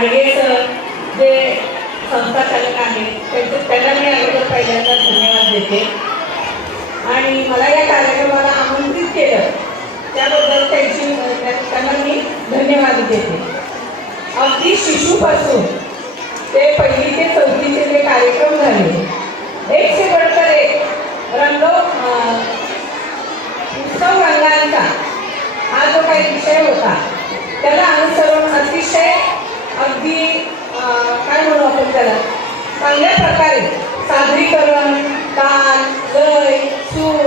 घाडगे सर जे संस्था चालक आहेत त्यांना मी अगोदर पहिल्यांदा धन्यवाद देते आणि मला या कार्यक्रमाला आमंत्रित केलं त्याबद्दल त्यांना मी धन्यवाद देते। अगदी शिशूपासून ते 1ली ते 4थीचे जे कार्यक्रम झाले एक से बढ़कर एक उत्सव रंगांचा हा जो काही विषय होता त्याला अनुसरून अतिशय अगदी काय म्हणू आपण त्याला चांगल्या प्रकारे सादरीकरण ताल लय सूर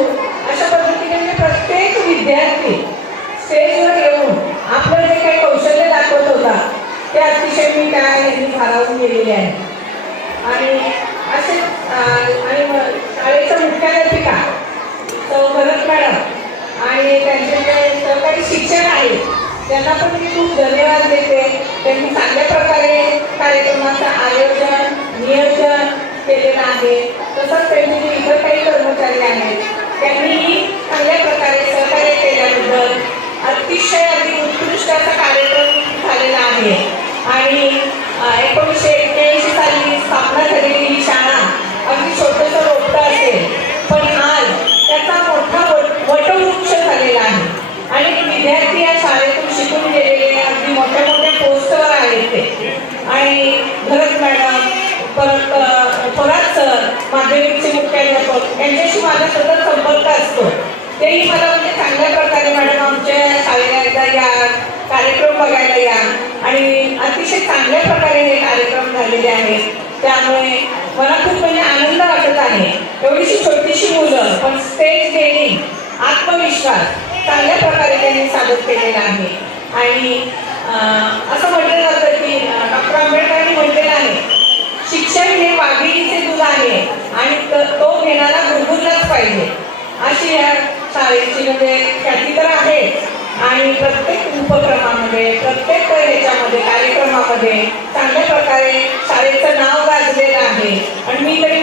अशा पद्धतीने म्हणजे प्रत्येक विद्यार्थी स्टेजवर येऊन आपलं जे काही कौशल्य दाखवत होता ते अतिशय मी त्यांनी भारावून गेलेले आहे। आणि असे आणि शाळेच्या मुख्याध्यापिका सौ भरत मॅडम आणि त्यांचे जे सहकारी शिक्षक आहेत त्यांना पण मी खूप धन्यवाद देते। त्यांनी चांगल्या प्रकारे कार्यक्रमाचं आयोजन नियोजन केलेलं आहे। तसंच त्यांचे जे इतर काही कर्मचारी आहेत त्यांनीही चांगल्या प्रकारे सहकार्य केल्याबद्दल अतिशय अगदी उत्कृष्ट असा कार्यक्रम झालेला आहे। आणि 1981 साली स्थापना झालेली ही शाळा अगदी छोटंसं रोपटं असेल पण आज त्याचा मोठा वटवृक्ष झालेला आहे। अनेक विद्यार्थी या शाळेतून शिकून गेलेले अगदी मोठ्या मोठ्या पोस्टवर आहेत ते। आणि भरत मॅडम परत थोरात सर माध्यमिकचे मुख्याध्यापक यांच्याशी माझा सतत संपर्क असतो। तेही मला म्हणजे चांगल्या प्रकारे मॅडम आमच्या शाळेला एकदा या कार्यक्रम बघायला या आणि अतिशय चांगल्या प्रकारे हे कार्यक्रम झालेले आहेत। त्यामुळे मला खूप म्हणजे आनंद वाटत आहे। एवढीशी छोटीशी मुलं पण स्टेज डेअरिंग आत्मविश्वास चांगल्या प्रकारे त्यांनी सादर केलेला आहे। आणि असं म्हटलं जातं की डॉक्टर आंबेडकरांनी म्हटलेलं आहे शिक्षण हे वाघिणीचे दूध आहे आणि तो घेणारा गुरगुरलाच पाहिजे अशी या शाळेची म्हणजे ख्याती तर आहे। आणि प्रत्येक उपक्रमामध्ये प्रत्येक ह्याच्यामध्ये कार्यक्रमामध्ये चांगल्या प्रकारे शाळेचं नाव गाजलेलं आहे। आणि मी तरी